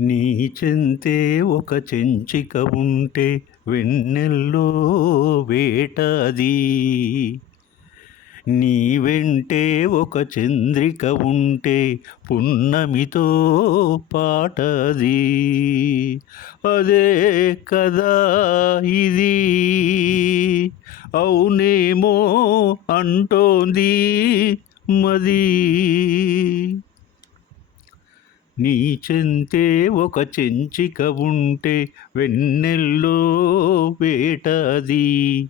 నీ చెంతే ఒక చెంచిక ఉంటే వెన్నెల్లో వేటది. నీ వెంటే ఒక చంద్రిక ఉంటే పున్నమితో పాటది. అదే కదా ఇది అవునేమో అంటోంది మది. నీ చెంతే ఒక చెంచిక ఉంటే వెన్నెల్లో వేటది.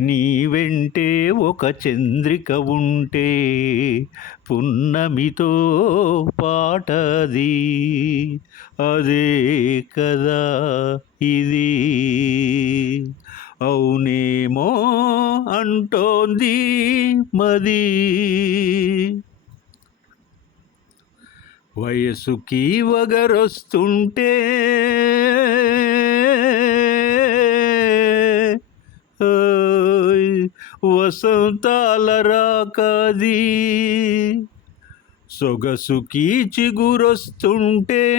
నీ వెంటే ఒక చంద్రిక ఉంటే పున్నమితో పాటది. అదే కదా ఇది అవునేమో అంటోంది మది. వయసుకి వగరొస్తుంటే వసంతాల రాకది. సొగసుకి చిగురొస్తుంటే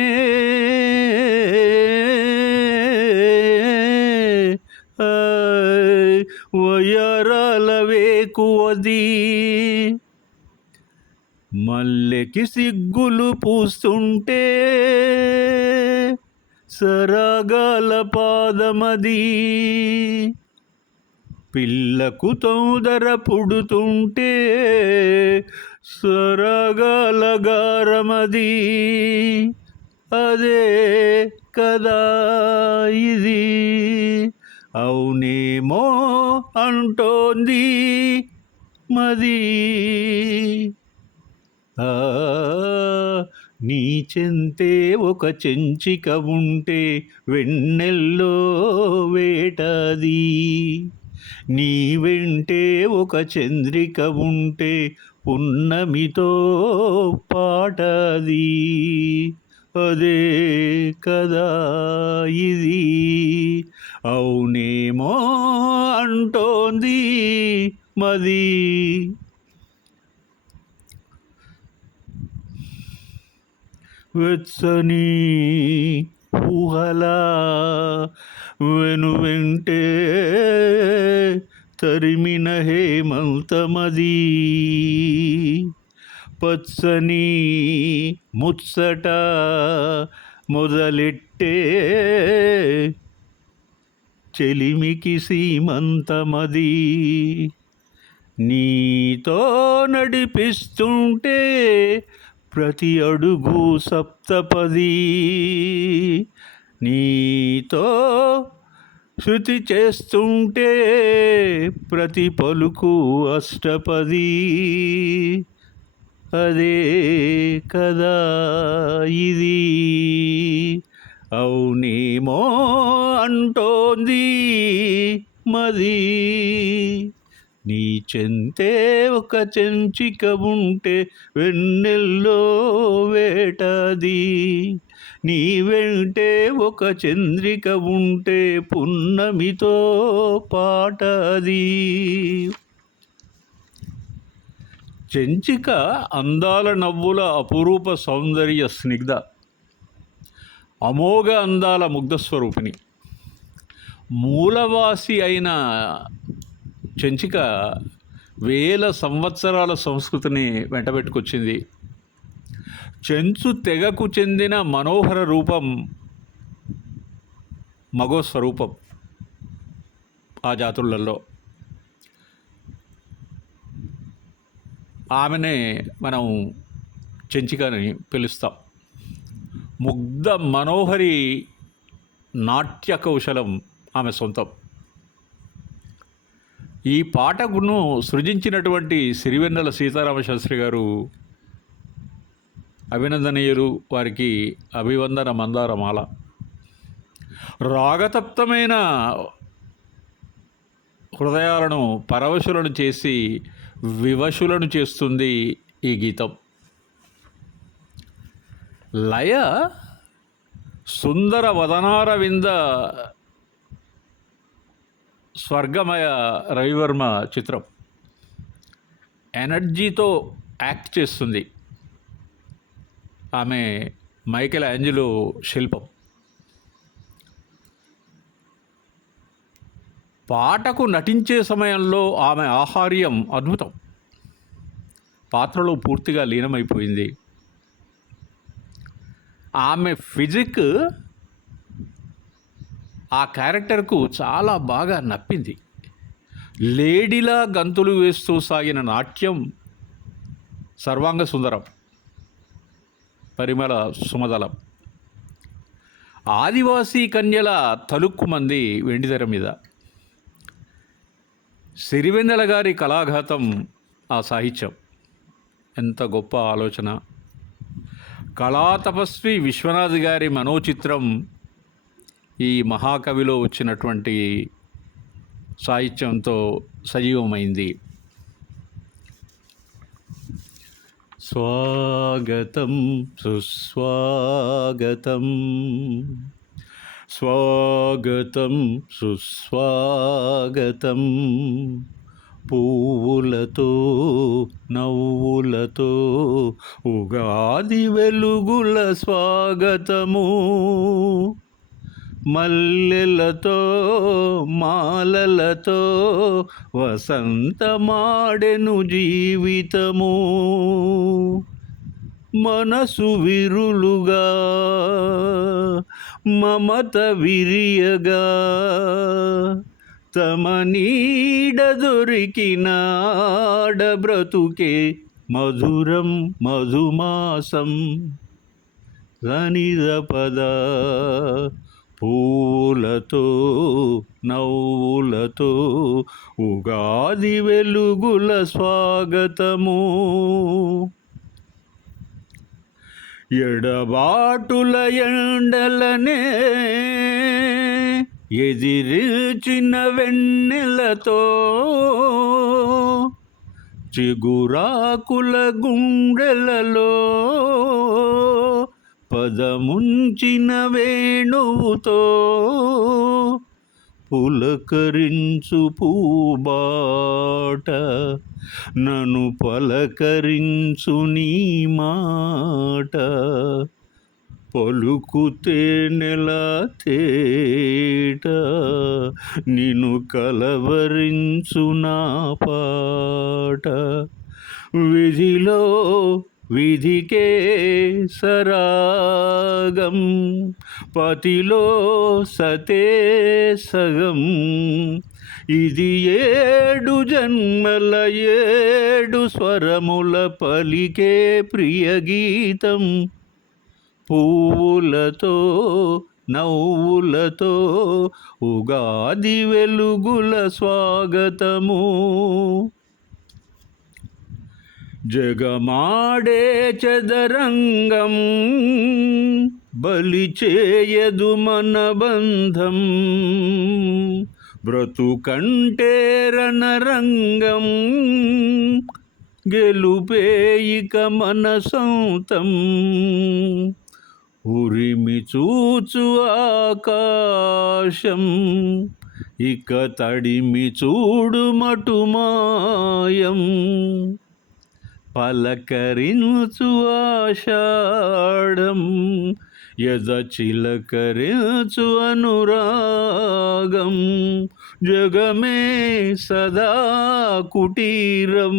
వయ్యారాల వేకువది. మల్లెకి సిగ్గులు పూస్తుంటే సరాగాల పాదమది. పిల్లకు తొందర పుడుతుంటే సరాగాల గారమది. అదే కదా ఇది అవునేమో అంటోంది మది. నీ చెంతే ఒక చెంచిక ఉంటే వెన్నెల్లో వేటది. నీ వెంటే ఒక చంద్రిక ఉంటే పున్నమితో పాటది. అదే కదా ఇది అవునేమో అంటోంది మది. వెచ్చని ఊహలా వెనువెంటే తరిమిన హేమంతమది. పచ్చని ముచ్చట మొదలెట్టే చెలిమికి సీమంతమది. నీతో నడిపిస్తుంటే ప్రతి అడుగు సప్తపది. నీతో శృతి చేస్తుంటే ప్రతి పలుకు అష్టపది. అదే కదా ఇది అవునేమో అంటోంది మది. నీ చెంతే ఒక చెంచిక ఉంటే వెన్నెల్లో వేటది. నీ వెంటే ఒక చంద్రిక ఉంటే పున్నమితో పాటది. చెంచిక అందాల నవ్వుల అపురూప సౌందర్య స్నిగ్ధ అమోఘ అందాల ముగ్ధస్వరూపిణి. మూలవాసి అయిన చెంచిక వేల సంవత్సరాల సంస్కృతిని వెంటబెట్టుకొచ్చింది. చెంచు తెగకు చెందిన మనోహర రూపం మగో స్వరూపం ఆ జాతులలో. ఆమెనే మనం చెంచికని పిలుస్తాం. ముగ్ధ మనోహరి నాట్య కౌశలం ఆమె సొంతం. ఈ పాటను సృజించినటువంటి సిరివెన్నెల సీతారామశాస్త్రి గారు అభినందనీయులు. వారికి అభివందన మందారమాల. రాగతప్తమైన హృదయాలను పరవశులను చేసి వివశులను చేస్తుంది ఈ గీతం. లయ సుందర వదనారవింద స్వర్గమయ రవివర్మ చిత్రం. ఎనర్జీతో యాక్ట్ చేస్తుంది ఆమె మైకేల్ యాంజెలో శిల్పం. పాటకు నటించే సమయంలో ఆమె ఆహార్యం అద్భుతం. పాత్రలో పూర్తిగా లీనమైపోయింది. ఆమె ఫిజిక్ ఆ క్యారెక్టర్కు చాలా బాగా నప్పింది. లేడీలా గంతులు వేస్తూ సాగిన నాట్యం సర్వాంగ సుందరం, పరిమళ సుమదలం. ఆదివాసీ కన్యల తలుక్కుమంది వెండితెర మీద. సిరివెన్నెల గారి కళాఘాతం ఆ సాహిత్యం. ఎంత గొప్ప ఆలోచన! కళాతపస్వి విశ్వనాథ్ గారి మనోచిత్రం ఈ మహాకవిలో వచ్చినటువంటి సాహిత్యంతో సజీవమైంది. స్వాగతం సుస్వాగతం, స్వాగతం సుస్వాగతం, పువ్వులతో నవ్వులతో ఉగాది వెలుగుల స్వాగతము, మల్లెలతో మాలలతో వసంతమాడెను జీవితము, మనసు విరులుగా మమత విరియగా, తమ నీడ దొరికిన ఆడబ్రతుకే మధురం మధుమాసం. సనిద పద పూలతో నవ్వులతో ఉగాది వెలుగుల స్వాగతము, ఎడబాటుల ఎండలనే ఎదిరించిన వెన్నెలతో, చిగురాకుల గుండెలలో పదముంచిన వేణువుతో, పులకరించు పూబాట నన్ను పలకరించు నీ మాట, పలుకుతే నెల తేట నిన్ను కలవరించు నా పాట, విధిలో విధికే సరాగం, పతిలో సతే సగం, ఇది 7 జన్మల 7 స్వరముల పలికే ప్రియ గీతం, పువ్వులతో నవ్వులతో ఉగాది వెలుగుల స్వాగతము, జగమాడే చదరంగం బలి చేయదు మన బంధం, బ్రతుకంటే రణరంగం గెలుపే ఇక మన సొంతం, ఉరిమి చూచు ఆకాశం ఇక తడిమి చూడు మటుమాయం, పలకరించు ఆషాఢం యద చిలకరించు అనురాగం, జగమే సదా కుటీరం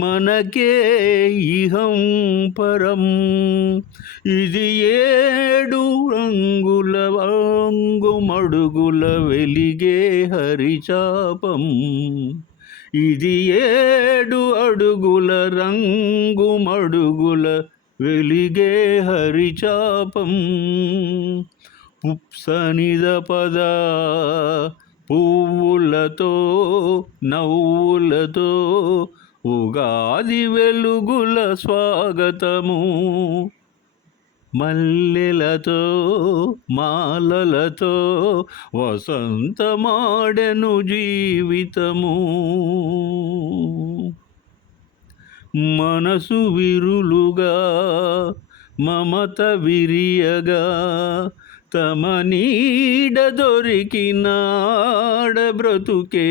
మనకే ఇహం పరం, ఇది 7 రంగుల వంగుమడుగుల వెలిగే హరిచాపం, ఇది 7 అడుగుల రంగుమడుగుల వెలిగే హరిచాపం, పుప్సనిద పద పువ్వులతో నవ్వులతో ఉగాది వెలుగుల స్వాగతము, మల్లెలతో మాలలతో వసంతమాడెను జీవితము, మనసు విరులుగా మమత విరియగా, తమ నీడ దొరికిన ఆడబ్రతుకే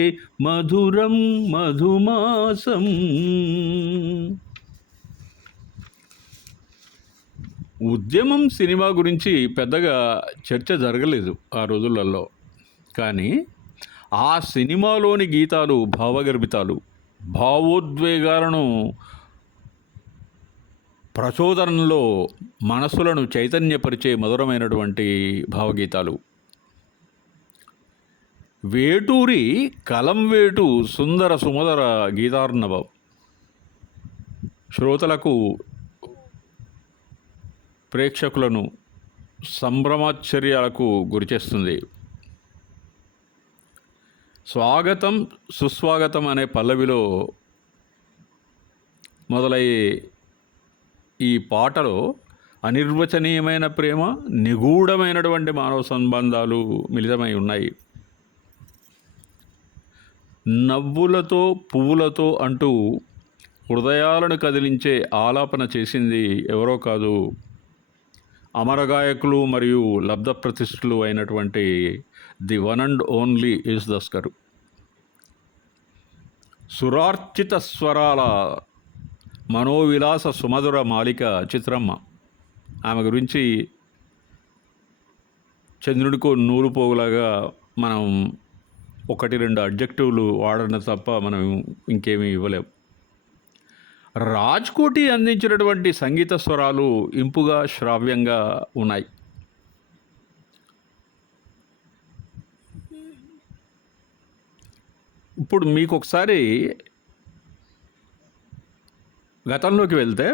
మధురం మధుమాసం. ఉద్యమం సినిమా గురించి పెద్దగా చర్చ జరగలేదు ఆ రోజులలో. కానీ ఆ సినిమాలోని గీతాలు భావగర్భితాలు, భావోద్వేగాలను ప్రచోదనంలో మనసులను చైతన్యపరిచే మధురమైనటువంటి భావగీతాలు. వేటూరి కలంవేటు సుందర సుమధుర గీతార్ణవం శ్రోతలకు, ప్రేక్షకులను సంభ్రమాశ్చర్యాలకు గురిచేస్తుంది. స్వాగతం సుస్వాగతం అనే పల్లవిలో మొదలయ్యే ఈ పాటలో అనిర్వచనీయమైన ప్రేమ, నిగూఢమైనటువంటి మానవ సంబంధాలు మిళితమై ఉన్నాయి. నవ్వులతో పువ్వులతో అంటూ హృదయాలను కదిలించే ఆలాపన చేసింది ఎవరో కాదు, అమరగాయకులు మరియు లబ్ధ ప్రతిష్ఠులు అయినటువంటి the one and only Yesudas గారు. సురార్చిత స్వరాల మనోవిలాస సుమధుర మాలిక చిత్రమ్మ. ఆమె గురించి చంద్రుడికో నూలు పోగులాగా మనం ఒకటి రెండు అడ్జెక్టివ్లు వాడడం తప్ప మనం ఇంకేమీ ఇవ్వలేం. రాజ్కోటి అందించినటువంటి సంగీత స్వరాలు ఇంపుగా శ్రావ్యంగా ఉన్నాయి. ఇప్పుడు మీకు ఒకసారి గతంలోకి వెళ్తే